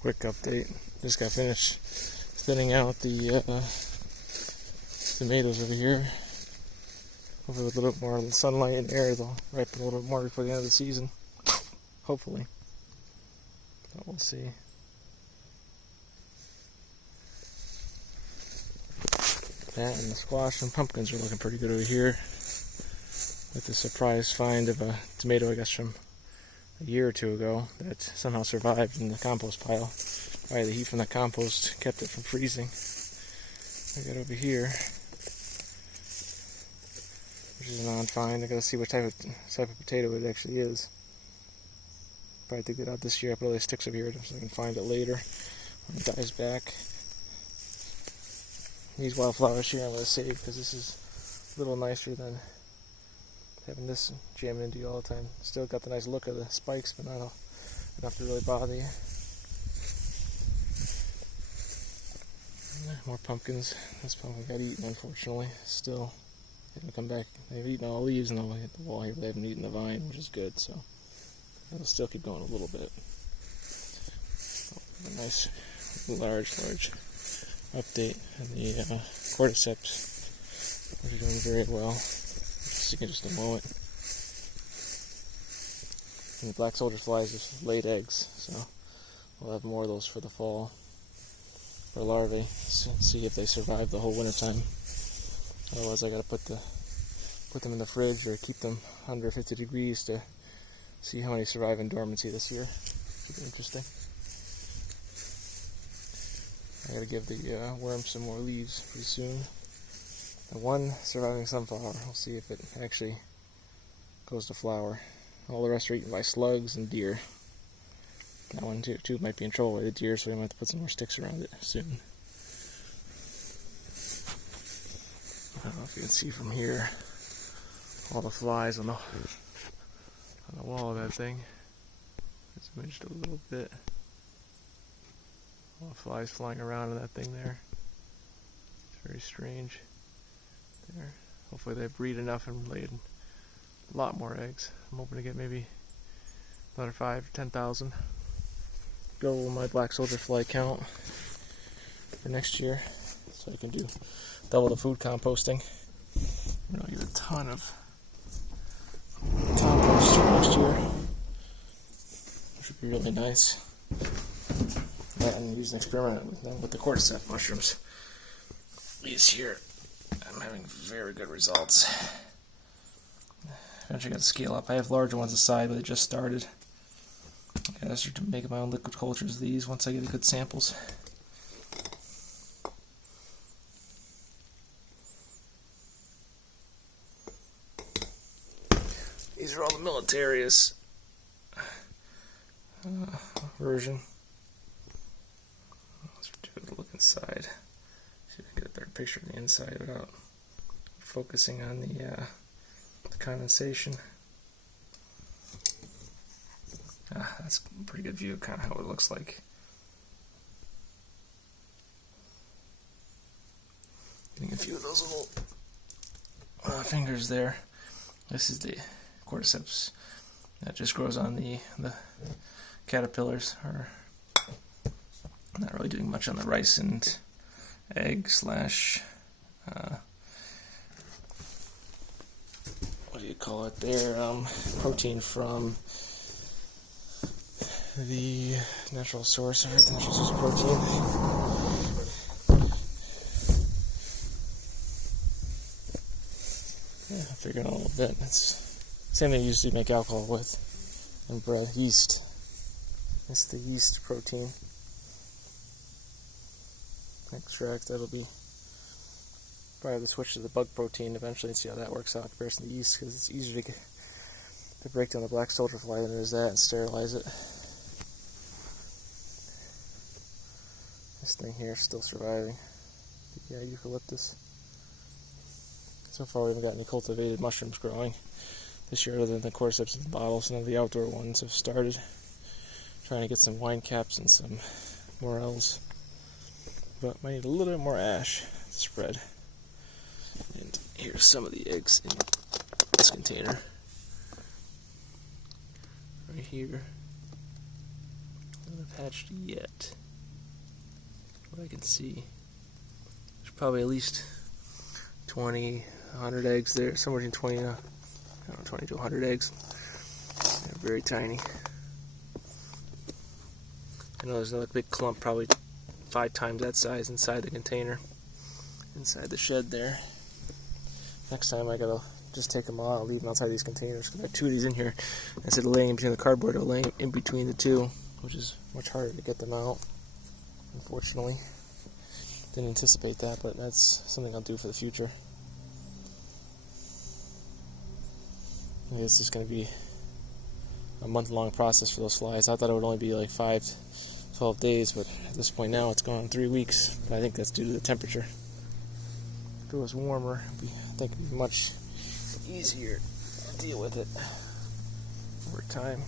Quick update. Just got finished thinning out the tomatoes over here. Hopefully with a little bit more sunlight and air, they'll ripen a little bit more before the end of the season. Hopefully. But we'll see. That and the squash and pumpkins are looking pretty good over here. With the surprise find of a tomato, I guess, from a year or two ago that somehow survived in the compost pile. Probably the heat from the compost kept it from freezing. I got over here, which is a non-find. I gotta see what type of potato it actually is. Probably dig it out this year. I put all these sticks over here so I can find it later when it dies back. These wildflowers here I'm gonna save because this is a little nicer than having this jamming into you all the time. Still got the nice look of the spikes, but not enough to really bother you. More pumpkins. This pumpkin got eaten, unfortunately. Still, they haven't come back. They've eaten all the leaves and they'll hit the wall here, but they haven't eaten the vine, which is good. So it'll still keep going a little bit. A nice, large update. And the cordyceps, which are doing very well. You can just a moment. And the black soldier flies just laid eggs, so we'll have more of those for the fall. For larvae, see if they survive the whole winter time. Otherwise, I gotta put them in the fridge or keep them under 50 degrees to see how many survive in dormancy this year. Should be interesting. I gotta give the worms some more leaves pretty soon. The one surviving sunflower, we'll see if it actually goes to flower. All the rest are eaten by slugs and deer. That one too might be in trouble by the deer, so we might have to put some more sticks around it soon. I don't know if you can see from here all the flies on the wall of that thing. It's imaged a little bit. All the flies flying around in that thing there. It's very strange. There. Hopefully they breed enough and lay a lot more eggs. I'm hoping to get maybe another 5,000 to 10,000. Go with my black soldier fly count for next year, so I can do double the food composting. I'm gonna get a ton of compost next year, which would be really nice. And use an experiment with the cordyceps mushrooms. These here, I'm having very good results. Eventually got to scale up. I have larger ones aside, but they just started. I gotta start making my own liquid cultures of these once I get good samples. These are all the Militarius version. Let's take a look inside. See if I can get a better picture of the inside without focusing on the condensation. That's a pretty good view of kind of how it looks like. Getting a few of those little fingers there. This is the cordyceps that just grows on the caterpillars, or not really doing much on the rice and egg slash what do you call it there? Protein from the natural source, or the natural source of protein. Yeah, I figured out a little bit. It's the same thing you used to make alcohol with, and bread, yeast. It's the yeast protein extract. That'll be probably the switch to the bug protein eventually and see how that works out in comparison to yeast, because it's easier to break down the black soldier fly than it is that and sterilize it. This thing here is still surviving. Yeah, eucalyptus. So far we haven't got any cultivated mushrooms growing this year other than the cordyceps in the bottles. None of the outdoor ones have started. Trying to get some wine caps and some morels. But might need a little bit more ash to spread. And here's some of the eggs in this container. Right here. hatched yet. What I can see. There's probably at least 20, 100 eggs there. Somewhere between 20 to 100 eggs. They're very tiny. I know there's another big clump, probably 5 times that size inside the container. Inside the shed there. Next time I gotta just take them all out and leave them outside these containers, because I have 2 of these in here. Instead of laying in between the cardboard, I'll lay in between the 2, which is much harder to get them out, unfortunately. Didn't anticipate that, but that's something I'll do for the future. I think it's just going to be a month-long process for those flies. I thought it would only be like 5-12 days, but at this point now it's gone 3 weeks. But I think that's due to the temperature. If it was warmer, I think it'd be much easier to deal with it over time.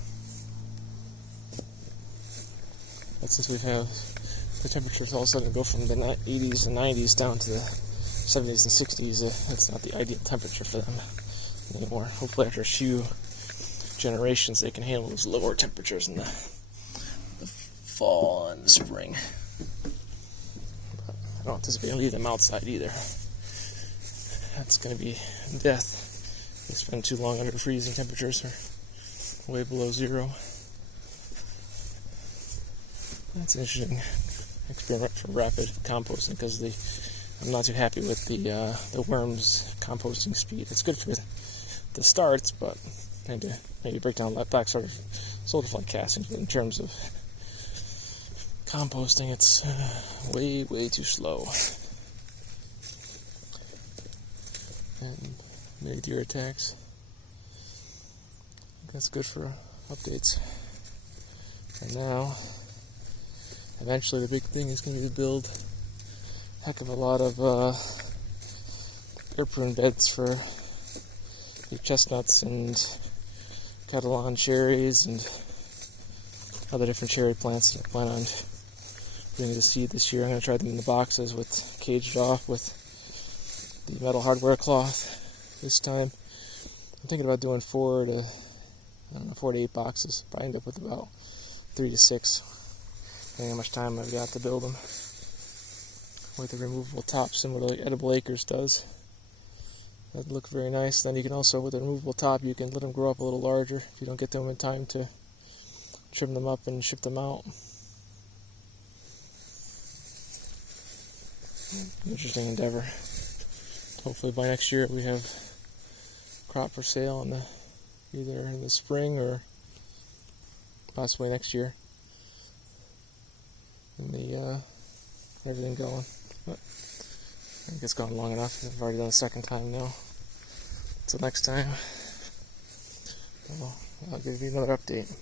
But since we have the temperatures all of a sudden go from the 80s and 90s down to the 70s and 60s, it's not the ideal temperature for them anymore. Hopefully after a few generations they can handle those lower temperatures in the fall and the spring. But I don't anticipate leaving them outside either. That's going to be death. They spend too long under freezing temperatures or way below 0. That's an interesting experiment for rapid composting, because I'm not too happy with the worms' composting speed. It's good for the starts, but I need to maybe break down black soldier fly castings. But in terms of composting, it's way too slow. And many deer attacks. That's good for updates. And now, eventually the big thing is going to be to build a heck of a lot of air prune beds for the chestnuts and Catalan cherries and other different cherry plants that I plan on bringing to seed this year. I'm going to try them in the boxes caged off with the metal hardware cloth this time. I'm thinking about doing 4 to 8 boxes. Probably end up with about 3 to 6, depending on how much time I've got to build them. With a removable top, similar to like Edible Acres does. That'd look very nice. Then you can also, with a removable top, you can let them grow up a little larger if you don't get to them in time to trim them up and ship them out. Interesting endeavor. Hopefully by next year we have crop for sale either in the spring or possibly next year. And everything going. But I think it's gone long enough. I've already done a second time now. Until next time, I'll give you another update.